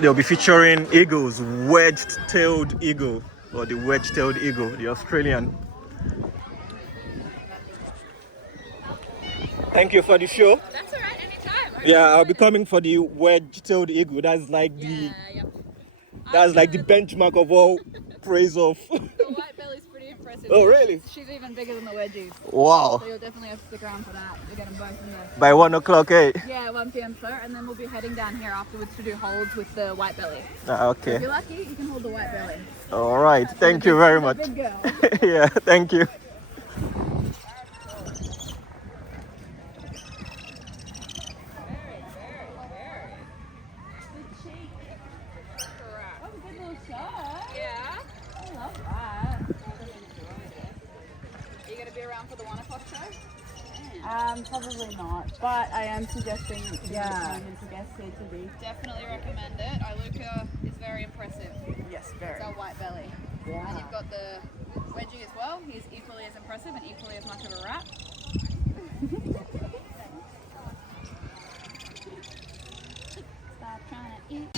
They'll be featuring eagles, wedge-tailed eagle, or the wedge-tailed eagle, the Australian. Thank you for the show. That's all right, anytime. Yeah, I'll be coming for the wedge-tailed eagle. That's like the the benchmark of all praise of. The white belly's pretty impressive. Oh, really? She's even bigger than the wedgies. Wow. So you'll definitely have to stick around for that. We'll get them both in there. By 1 o'clock, eh? Yeah, 1 p.m. sir, and then we'll be heading down here afterwards to do holds with the white belly. Okay. If you're lucky, you can hold the white belly. All right. Thank you very much. Big girl. Yeah, thank you. Probably not, but I am suggesting guest seat to be. Definitely recommend it. Iluka is very impressive. Yes, very. It's our white belly. Yeah. And you've got the wedgie as well. He's equally as impressive and equally as much of a rat. Stop trying to eat.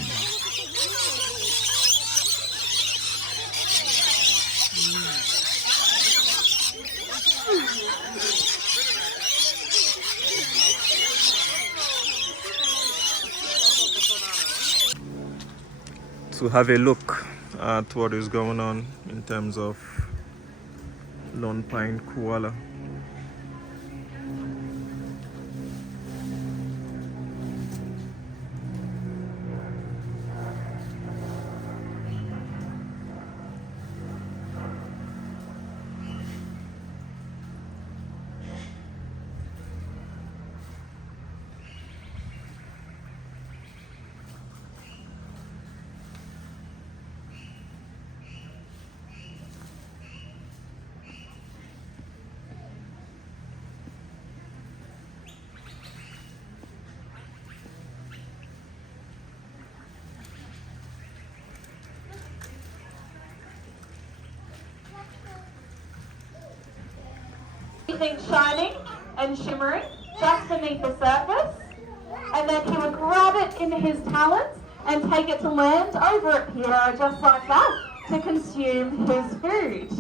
To have a look at what is going on in terms of lone pine koala. Shining and shimmering just beneath the surface, and then he would grab it in his talons and take it to land over at Piero just like that to consume his food.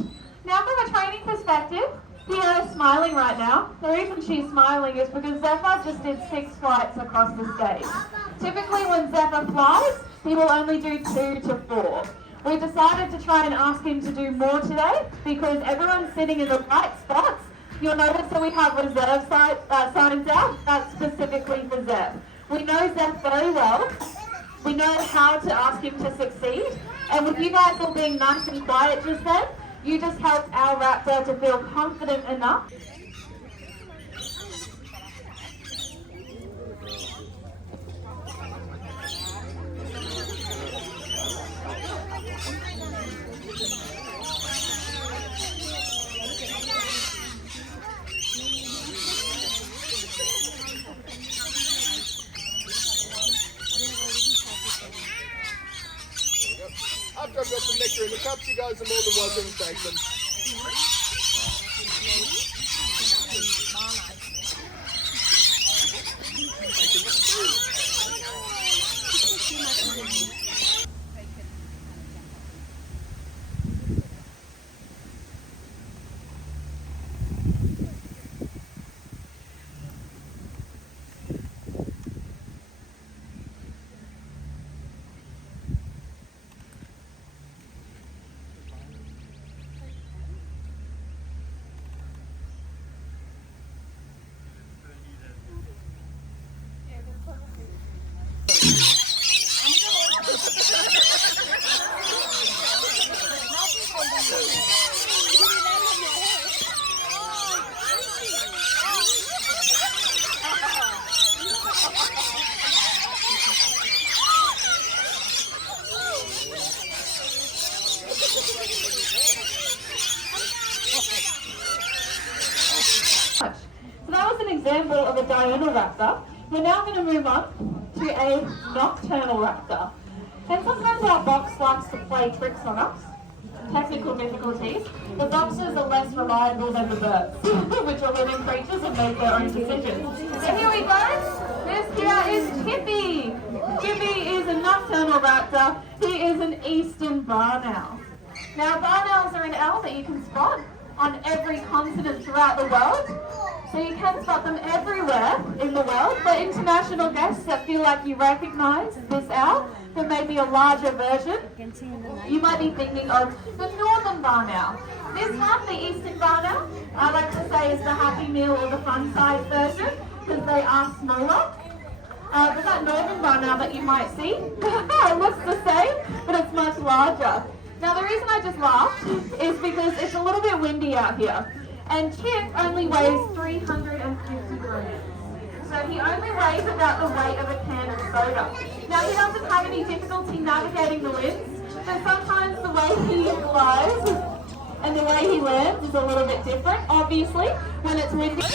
Now from a training perspective, Piero's smiling right now. The reason she's smiling is because Zephyr just did 6 flights across the stage. Typically when Zephyr flies, he will only do 2 to 4. We decided to try and ask him to do more today because everyone's sitting in the right spots. You'll notice that we have reserve signs out. That's specifically for Zeph. We know Zeph very well. We know how to ask him to succeed. And with you guys all being nice and quiet just then, you just helped our raptor to feel confident enough. After I've got some nectar in the cups, you guys are more than welcome to take them. So that was an example of a diurnal raptor. We're now going to move on to a nocturnal raptor. And sometimes our box likes to play tricks on us. Technical difficulties. The boxers are less reliable than the birds, which are living creatures and make their own decisions. So here we go. This here is Tippy. Gibby is a nocturnal raptor. He is an eastern barn owl. Now, barn owls are an owl that you can spot on every continent throughout the world. So you can spot them everywhere in the world. For international guests that feel like you recognise this owl, there may be a larger version. You might be thinking of the northern barn owl. This one, the eastern barn owl, I like to say is the Happy Meal or the fun size version because they are smaller. But that northern barn owl that you might see, it looks the same, but it's much larger. Now the reason I just laughed is because it's a little bit windy out here. And Chip only weighs 350 grams. So he only weighs about the weight of a can of soda. Now he doesn't have any difficulty navigating the winds, but sometimes the way he flies and the way he lands is a little bit different, obviously, when it's windy.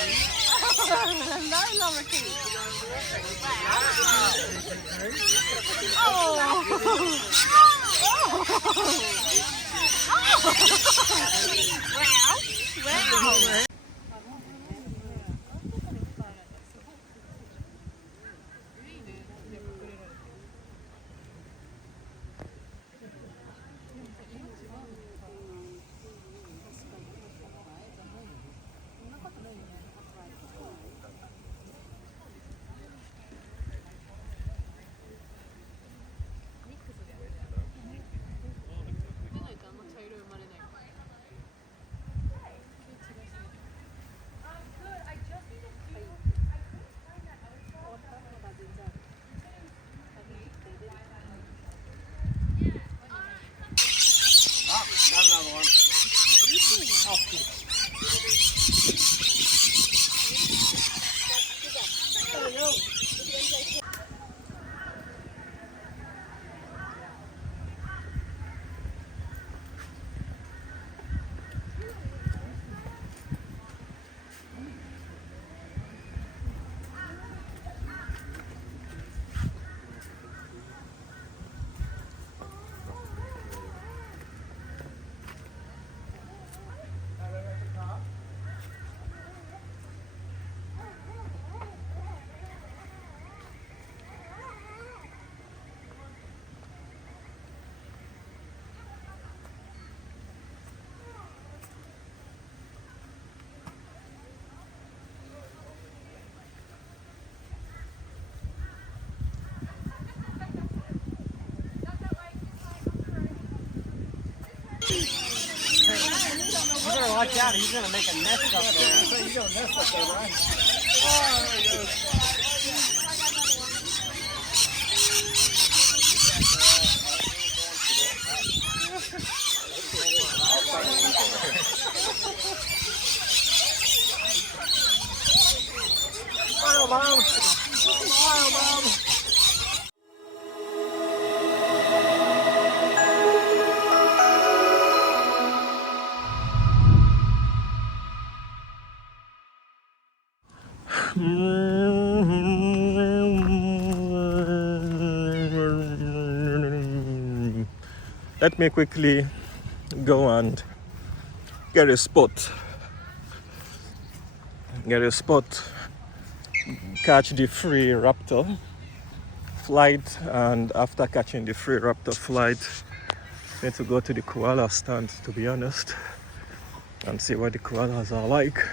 Wow. Watch out, he's gonna make a nest up there. He's gonna nest up there, right? Oh, there he goes. Smile, Mom. Smile, Mom. Let me quickly go and get a spot, catch the free raptor flight, and after catching the free raptor flight, I need to go to the koala stand, to be honest, and see what the koalas are like.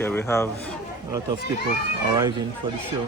Okay, we have a lot of people arriving for the show.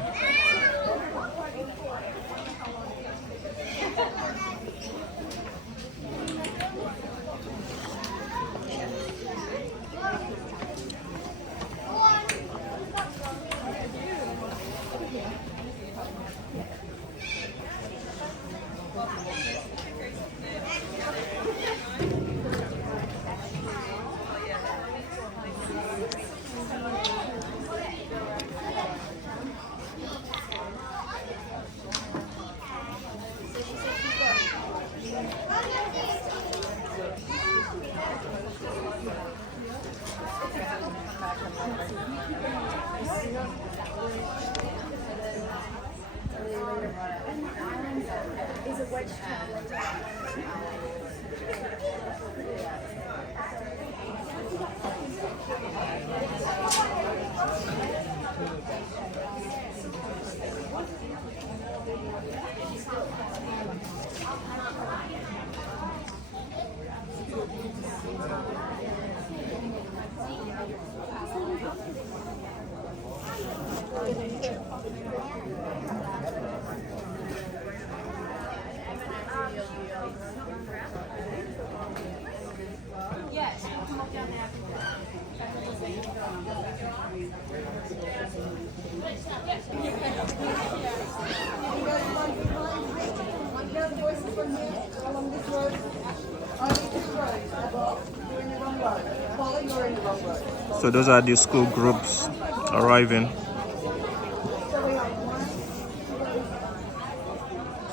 So those are the school groups arriving.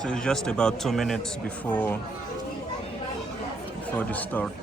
So it's just about 2 minutes before the start.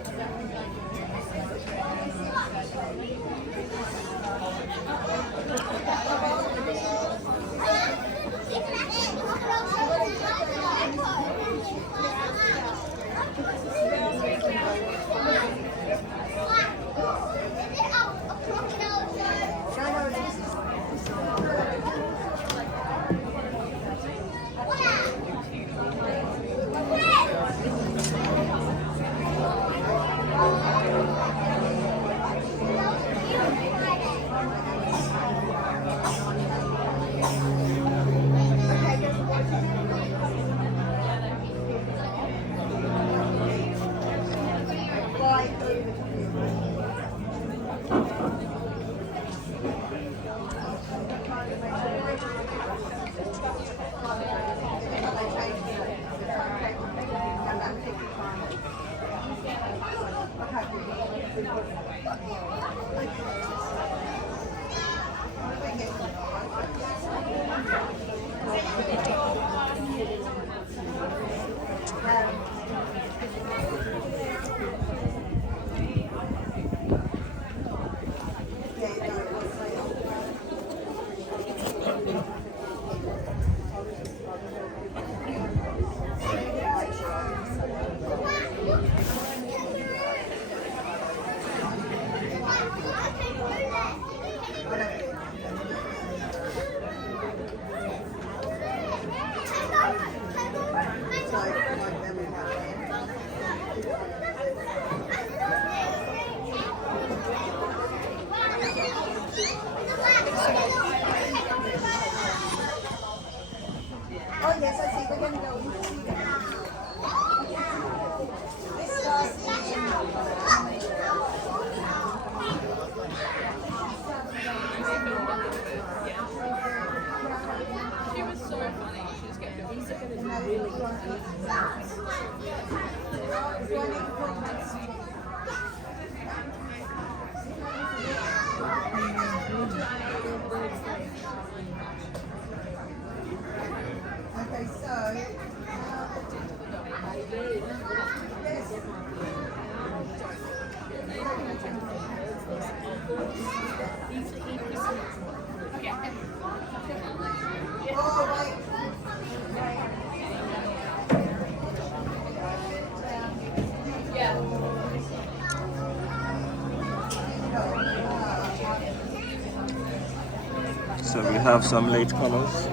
So we have some latecomers.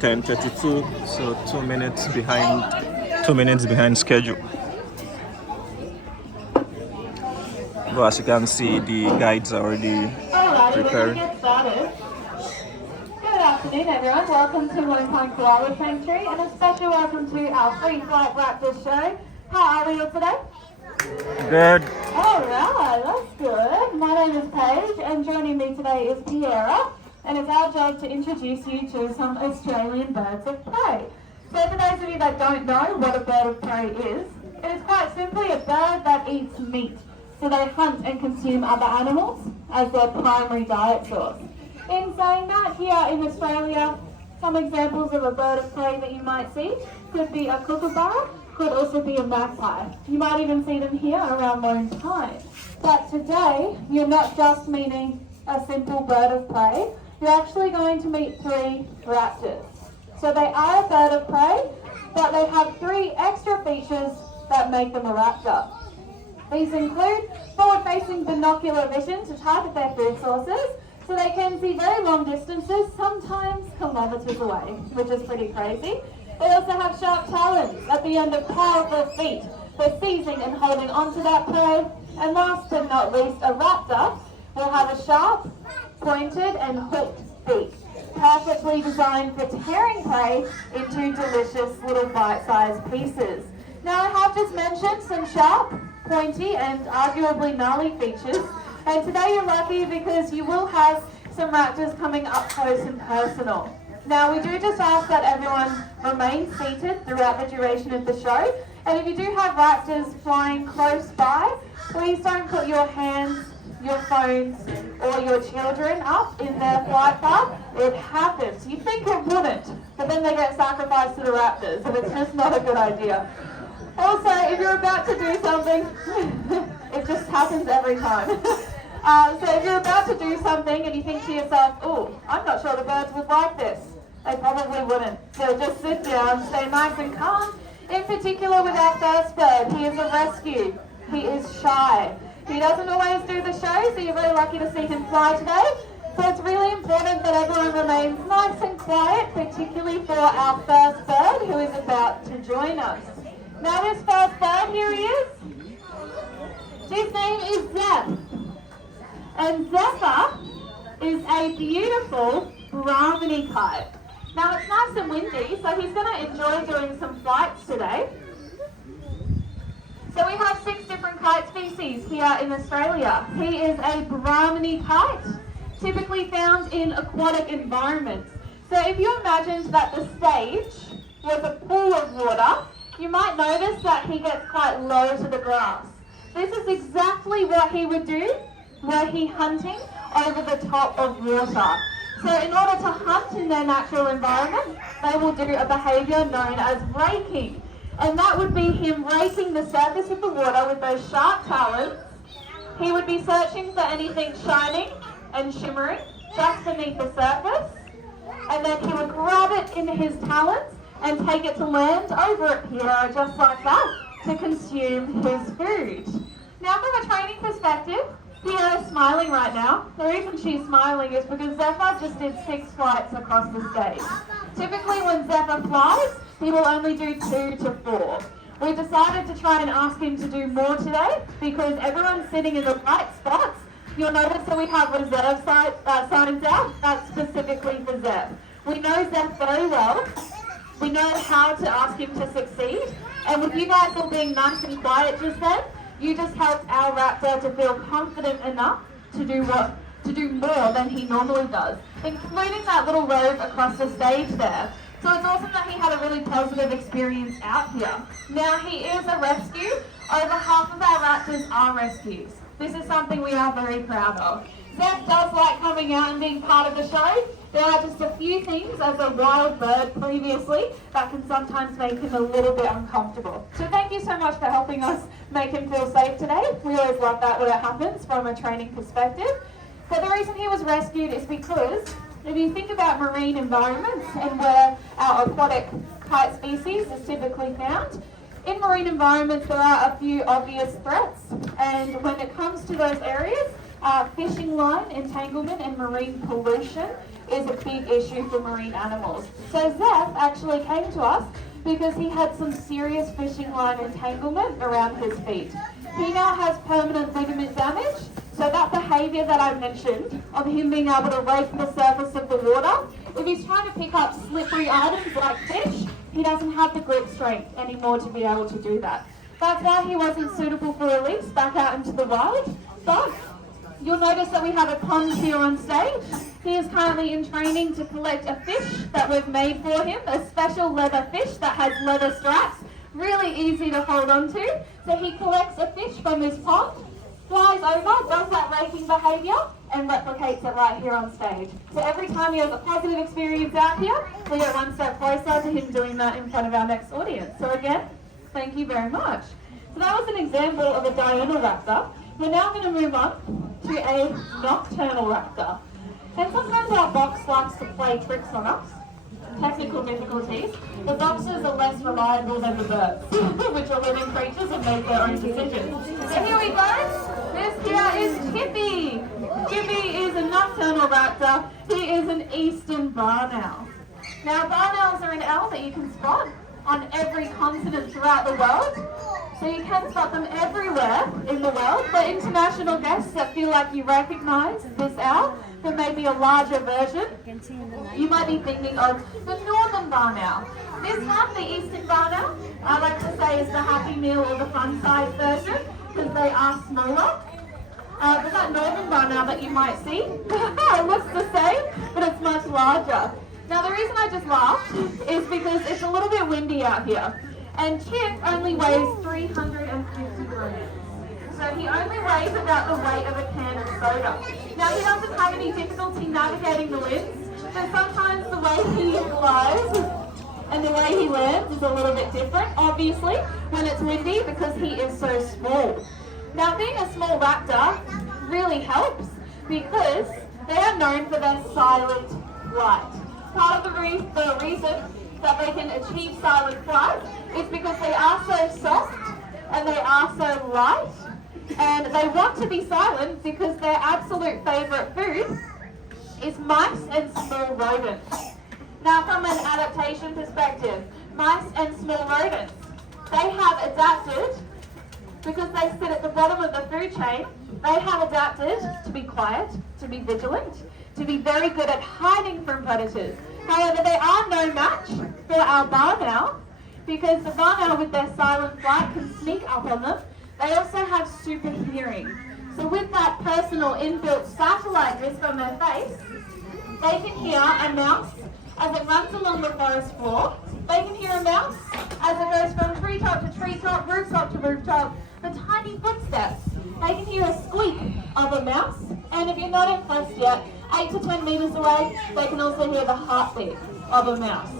(10:32), so 2 minutes behind schedule. But as you can see, the guides are already Alrighty, we're preparing. going to get started. Good afternoon, everyone. Welcome to Pine Koala Sanctuary, and a special welcome to our free flight Raptor show. How are we all today? Good. Alright, that's good. My name is Paige, and joining me today is Piera, and it's our job to introduce you to some Australian birds of prey. So for those of you that don't know what a bird of prey is, it is quite simply a bird that eats meat. So they hunt and consume other animals as their primary diet source. In saying that, here in Australia, some examples of a bird of prey that you might see could be a kookaburra, could also be a magpie. You might even see them here around Lone Pine. But today, you're not just meeting a simple bird of prey, you're actually going to meet 3 raptors. So they are a bird of prey, but they have 3 extra features that make them a raptor. These include forward-facing binocular vision to target their food sources, so they can see very long distances, sometimes kilometres away, which is pretty crazy. They also have sharp talons at the end of powerful feet for seizing and holding onto that prey. And last but not least, a raptor will have a sharp, pointed and hooked beak, perfectly designed for tearing prey into delicious little bite-sized pieces. Now I have just mentioned some sharp, pointy and arguably gnarly features, and today you're lucky because you will have some raptors coming up close and personal. Now we do just ask that everyone remain seated throughout the duration of the show, and if you do have raptors flying close by, please don't put your hands, your phones or your children up in their flight path. It happens. You'd think it wouldn't, but then they get sacrificed to the raptors, and it's just not a good idea. Also, if you're about to do something, it just happens every time. So if you're about to do something and you think to yourself, oh, I'm not sure the birds would like this, they probably wouldn't. So just sit down, stay nice and calm. In particular with our first bird, he is a rescue. He is shy. He doesn't always do the show, so you're very lucky to see him fly today. So it's really important that everyone remains nice and quiet, particularly for our first bird who is about to join us. Now this first bird, here he is. His name is Zeph. And Zephyr is a beautiful Brahminy kite. Now it's nice and windy, so he's going to enjoy doing some flights today. So we have 6 different kite species here in Australia. He is a Brahminy kite, typically found in aquatic environments. So if you imagined that the stage was a pool of water, you might notice that he gets quite low to the grass. This is exactly what he would do were he hunting over the top of water. So in order to hunt in their natural environment, they will do a behaviour known as raking. And that would be him raking the surface of the water with those sharp talons. He would be searching for anything shining and shimmering just beneath the surface. And then he would grab it in his talons and take it to land over at Piera just like that to consume his food. Now from a training perspective, Piera is smiling right now. The reason she's smiling is because Zephyr just did 6 flights across the stage. Typically when Zephyr flies, he will only do 2 to 4. We decided to try and ask him to do more today because everyone's sitting in the right spots. You'll notice that we have reserve signs out. That's specifically for Zeph. We know Zeph very well. We know how to ask him to succeed, and with you guys all being nice and quiet just then, you just helped our raptor to feel confident enough to do more than he normally does, including that little rove across the stage there. So it's awesome that he had a really positive experience out here. Now he is a rescue. Over half of our raptors are rescues. This is something we are very proud of. Zeph does like coming out and being part of the show. There are just a few things as a wild bird previously that can sometimes make him a little bit uncomfortable. So thank you so much for helping us make him feel safe today. We always love that when it happens from a training perspective. But the reason he was rescued is because if you think about marine environments and where our aquatic kite species is typically found, in marine environments there are a few obvious threats, and when it comes to those areas, fishing line entanglement and marine pollution is a big issue for marine animals. So Zeph actually came to us because he had some serious fishing line entanglement around his feet. he now has permanent ligament damage. So that behaviour that I mentioned of him being able to rake the surface of the water, if he's trying to pick up slippery items like fish, he doesn't have the grip strength anymore to be able to do that. That's why he wasn't suitable for release back out into the wild. But you'll notice that we have a pond here on stage. He is currently in training to collect a fish that we've made for him, a special leather fish that has leather straps, really easy to hold on to. So he collects a fish from this pond, flies over, does that raking behaviour, and replicates it right here on stage. So every time he has a positive experience out here, we get one step closer to him doing that in front of our next audience. So again, thank you very much. So that was an example of a diurnal raptor. We're now going to move on to a nocturnal raptor. And sometimes our box likes to play tricks on us. Technical difficulties. The boxes are less reliable than the birds, which are living creatures and make their own decisions. So here we go. This here is Chippy. Chippy is a nocturnal raptor. He is an eastern barn owl. Now barn owls are an owl that you can spot on every continent throughout the world. So you can spot them everywhere in the world. For international guests that feel like you recognise this owl, there may be a larger version. You might be thinking of the northern barn owl. This one, the eastern barn owl, I like to say is the Happy Meal or the fun size version because they are smaller. But that northern barn owl that you might see, it looks the same, but it's much larger. Now the reason I just laughed is because it's a little bit windy out here. And Chip only weighs 350 grams. So he only weighs about the weight of a can of soda. Now he doesn't have any difficulty navigating the winds, but sometimes the way he flies and the way he lands is a little bit different, obviously, when it's windy because he is so small. Now being a small raptor really helps because they are known for their silent flight. Part of the reason that they can achieve silent flight is because they are so soft and they are so light, and they want to be silent because their absolute favourite food is mice and small rodents. Now from an adaptation perspective, mice and small rodents, they have adapted, because they sit at the bottom of the food chain, they have adapted to be quiet, to be vigilant, to be very good at hiding from predators. However, they are no match for our barn owl, because the barn owl with their silent flight can sneak up on them. They also have super hearing. So with that personal inbuilt satellite disc on their face, they can hear a mouse as it runs along the forest floor. They can hear a mouse as it goes from treetop to treetop, rooftop to rooftop, the tiny footsteps. They can hear a squeak of a mouse, and if you're not impressed yet, 8 to 10 metres away, they can also hear the heartbeat of a mouse.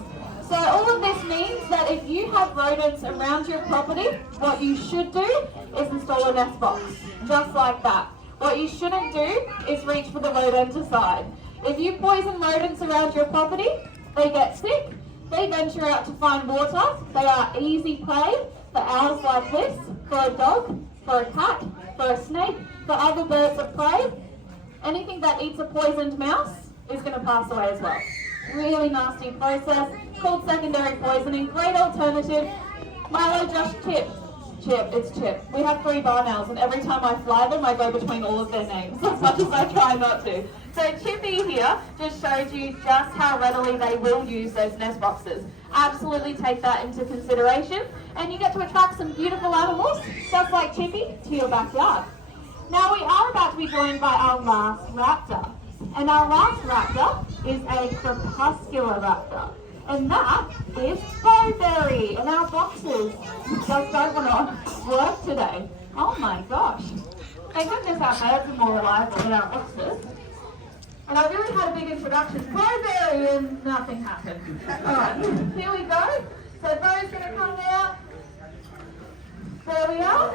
So all of this means that if you have rodents around your property, what you should do is install a nest box, just like that. What you shouldn't do is reach for the rodenticide. If you poison rodents around your property, they get sick, they venture out to find water, they are easy prey for owls like this, for a dog, for a cat, for a snake, for other birds of prey. Anything that eats a poisoned mouse is going to pass away as well. Really nasty process called secondary poisoning. Great alternative. Milo, Josh, Chip. Chip, it's Chip. We have 3 barn owls, and every time I fly them, I go between all of their names, as much as I try not to. So Chippy here just showed you just how readily they will use those nest boxes. Absolutely take that into consideration, and you get to attract some beautiful animals, just like Chippy, to your backyard. Now we are about to be joined by our last raptor. And our last raptor is a crepuscular raptor. And that is Bowberry. And our boxes just don't want to work today. Oh my gosh. Thank goodness our birds are more reliable than our boxes. And I really had a big introduction. Bowberry, and nothing happened. Alright, here we go. So Bo's going to come out. There we are.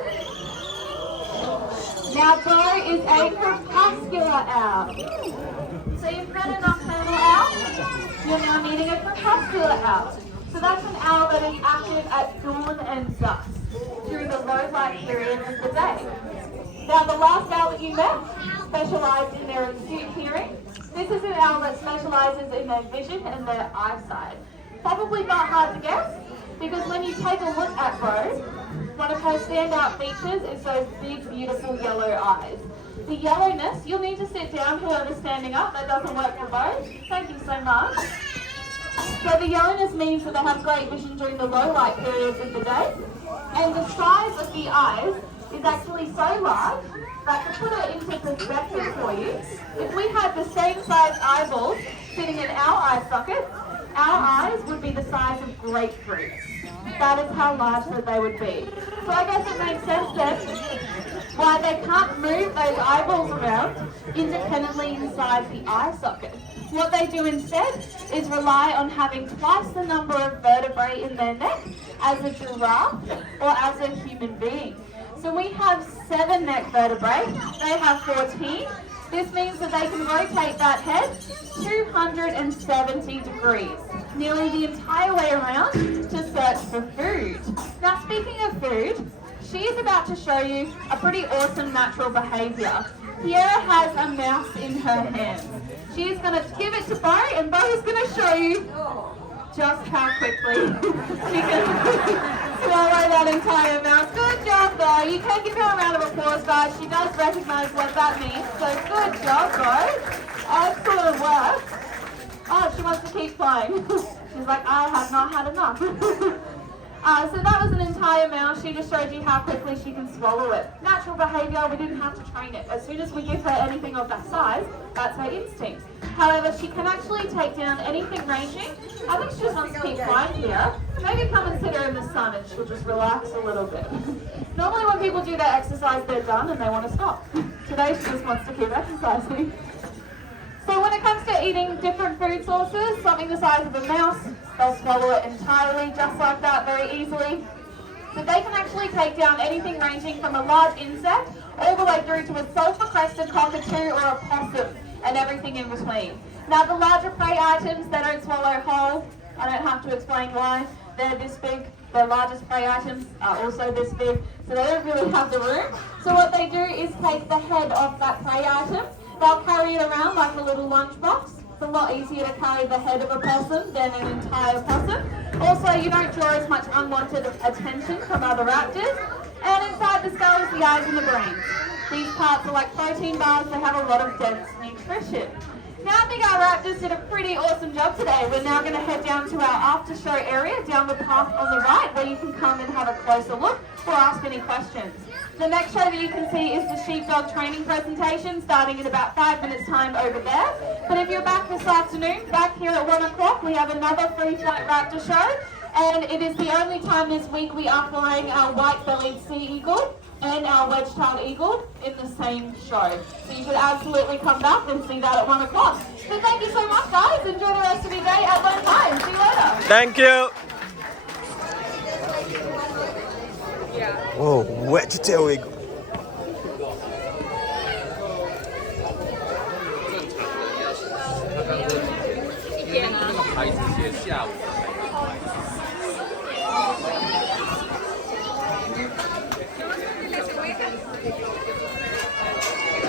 Now Bo is a crepuscular owl. So you've met a nocturnal owl, you're now meeting a crepuscular owl. So that's an owl that is active at dawn and dusk, through the low light periods of the day. Now the last owl that you met specialised in their acute hearing. This is an owl that specialises in their vision and their eyesight. Probably not hard to guess, because when you take a look at Bo, one of her standout features is those big, beautiful yellow eyes. The yellowness, you'll need to sit down, whoever's standing up, that doesn't work for Bo. Thank you so much. So the yellowness means that they have great vision during the low light periods of the day. And the size of the eyes is actually so large that to put it into perspective for you, if we had the same size eyeballs sitting in our eye sockets, our eyes would be the size of grapefruits. That is how large that they would be. So I guess it makes sense then why they can't move those eyeballs around independently inside the eye socket. What they do instead is rely on having twice the number of vertebrae in their neck as a giraffe or as a human being. So we have 7 neck vertebrae, they have 14. This means that they can rotate that head 270 degrees, nearly the entire way around to search for food. Now speaking of food, she is about to show you a pretty awesome natural behaviour. Kiera has a mouse in her hand. She is going to give it to Bo, and Bo is going to show you just how quickly she can swallow that entire mouse. Good job, Bo. You can give her a round of applause, guys. She does recognise what that means. So good job, Bo. Excellent work. Oh, she wants to keep playing. She's like, I have not had enough. So that was an entire mouse. She just showed you how quickly she can swallow it. Natural behaviour, we didn't have to train it. As soon as we give her anything of that size, that's her instinct. However, she can actually take down anything ranging. I think she just wants to keep flying here. Maybe come and sit her in the sun and she'll just relax a little bit. Normally when people do their exercise, they're done and they want to stop. Today she just wants to keep exercising. So when it comes to eating different food sources, something the size of a mouse, they'll swallow it entirely, just like that, very easily. But they can actually take down anything ranging from a large insect all the way through to a sulphur-crested cockatoo or a possum and everything in between. Now the larger prey items, they don't swallow whole. I don't have to explain why. They're this big. The largest prey items are also this big, so they don't really have the room. So what they do is take the head off that prey item. They'll carry it around like a little lunchbox. It's a lot easier to carry the head of a possum than an entire possum. Also, you don't draw as much unwanted attention from other raptors. And inside the skull is the eyes and the brains. These parts are like protein bars. They have a lot of dense nutrition. Now I think our raptors did a pretty awesome job today. We're now going to head down to our after show area down the path on the right where you can come and have a closer look or ask any questions. The next show that you can see is the sheepdog training presentation starting in about 5 minutes time over there. But if you're back this afternoon, back here at 1 o'clock, we have another free flight raptor show. And it is the only time this week we are flying our white-bellied sea eagle and our wedge-tailed eagle in the same show. So you should absolutely come back and see that at 1 o'clock. So thank you so much, guys. Enjoy the rest of your day at one time. See you later. Thank you. Whoa, wedge-tailed eagle.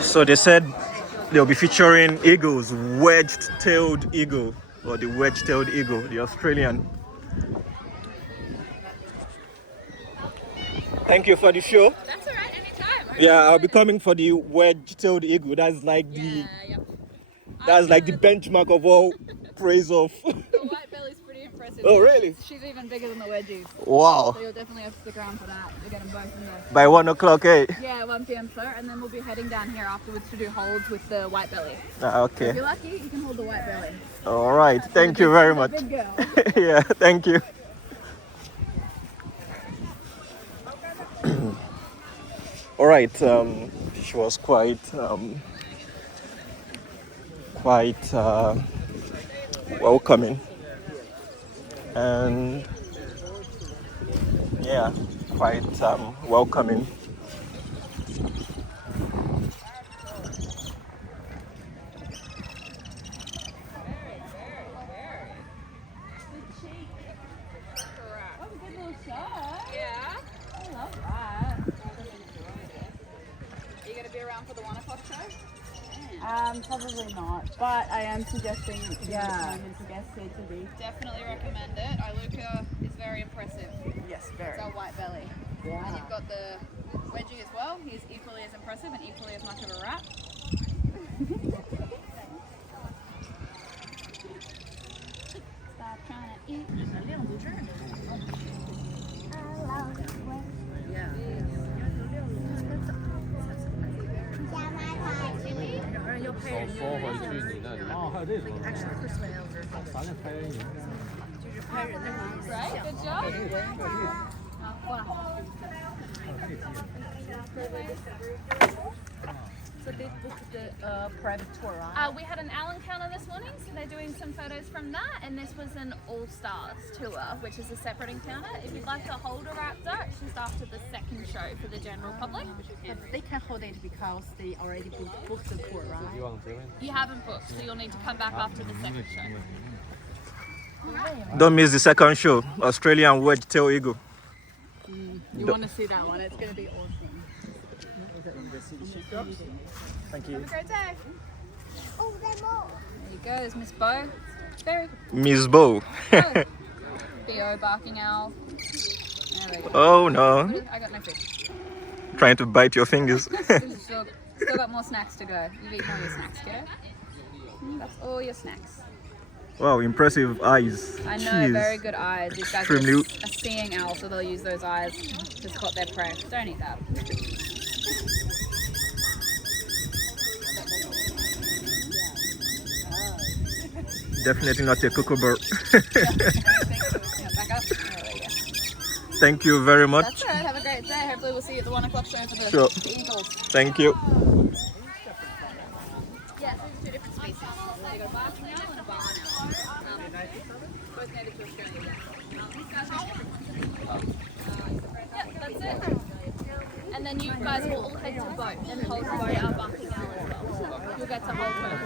So they said they'll be featuring eagles, wedge-tailed eagle, or the wedge-tailed eagle, the Australian. Thank you for the show. That's alright, anytime. Yeah, I'll be coming for the wedge-tailed eagle. That's like the benchmark of all praise of. The white belly's pretty impressive. Oh, really? She's even bigger than the wedgies. Wow. So you'll definitely have to stick around for that. We'll get them both in there. By 1 o'clock, eh? Yeah, 1 p.m. sir, and then we'll be heading down here afterwards to do holds with the white belly. Okay. If you're lucky, you can hold the white belly. All right. Thank you very much. Big girl. Yeah, thank you. All right. She was quite welcoming, and yeah, quite welcoming. Probably not, but I am suggesting come into guest seat to be. Definitely recommend it. Iluka is very very impressive. Yes, very. It's our white belly. Yeah. And you've got the wedgie as well. He's equally as impressive and equally as much of a rat. Stop trying to eat. Right, good job. So this is the private tour, right? We had an Allen counter this morning, so they're doing some photos from that, and this was an All-Stars tour, which is a separate encounter. If you'd like to hold a raptor, it's just after the second show for the general public. But they can hold it because they already booked the tour, right? You haven't booked, so you'll need to come back after the second show. Don't miss the second show, Australian wedge-tailed eagle. You want to see that one? It's going to be awesome. Thank you. Have a great day. Oh, there's more. There you go, there's Miss Bo. Very Miss Bo. good. B.O. barking owl. There we go. Oh no. I got no fish. Trying to bite your fingers. Still got more snacks to go. You've eaten all your snacks, kiddo. That's all your snacks. Wow, impressive eyes. I know, Jeez. very good eyes. These guys are Extremely- a seeing owl, so they'll use those eyes to spot their prey. Don't eat that. Definitely not a kookaburra. Yeah, back up. There we go. Thank you very much. That's alright, have a great day. Hopefully we'll see you at the 1 o'clock show for the, Sure. the eagles. Thank you. Yeah, so these are two different species. You got a barking owl and a barn owl. Both native to Australia. These guys are different. Yeah, that's it. And then you guys will all head to the boat and hold the boat our barking owl as well. You'll get to hold both.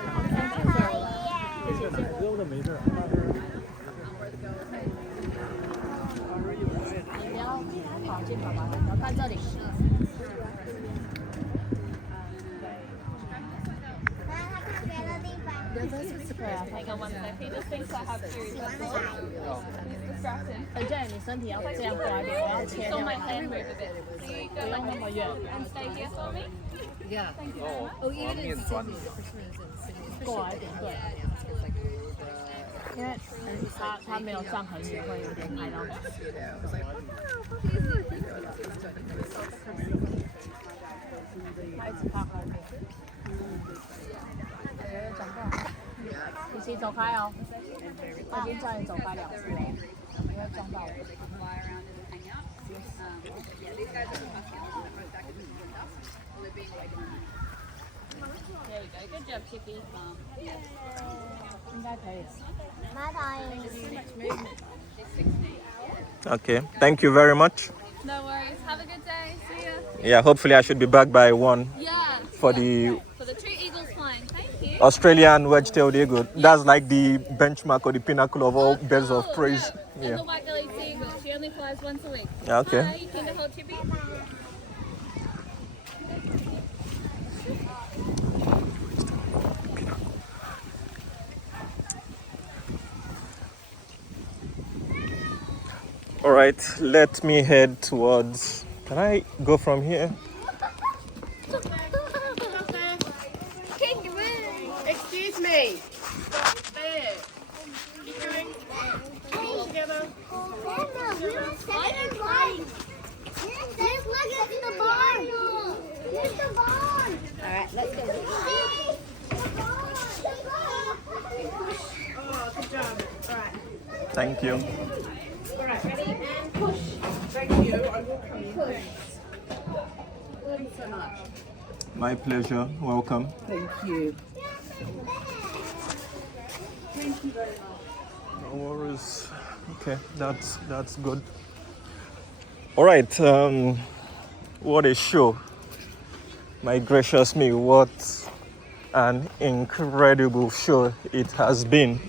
跑进爸爸的，然后看这里。 Hang on one sec. He just thinks I have food. That's all. He's distracted. 这样你身体要这样过来一点，我要切 Saw 掉。 my hand move a bit. So you go like this and stay here for me. Yeah. Thank you very much. Oh, even in Sydney, the Christmas in Sydney. 过来一点，对。因为他没有站很远，会有点拍到你。他一直趴后面。讲话。一起走开哦。他已经叫你走开2次了，没有撞到我。 Fly around and hang out. Yeah, these guys are fussy. They're both active in dust. Well, they're being awakened. There you go. Good job, Chippy. 应该可以。 Okay, thank you very much. No worries. Have a good day. See ya. Yeah, hopefully I should be back by 1 Yeah. for the For the 2 eagles flying. Thank you. Australian wedge-tailed eagle. That's like the benchmark or the pinnacle of all birds of praise. Look, and Yeah. the white-bellied sea eagle. She only flies once a week. Yeah, okay. Hi, you keen to hold Chippy? All right, let me head towards. Can I go from here? Excuse me. There. Keep going. All together. Alright, let's go. Oh, good job. All right. Thank you. All right, ready and push. Thank you. I will come in. Thanks. Thanks so much. My pleasure. Welcome. Thank you. No worries. Okay, that's good. All right. What a show! My gracious me, what an incredible show it has been.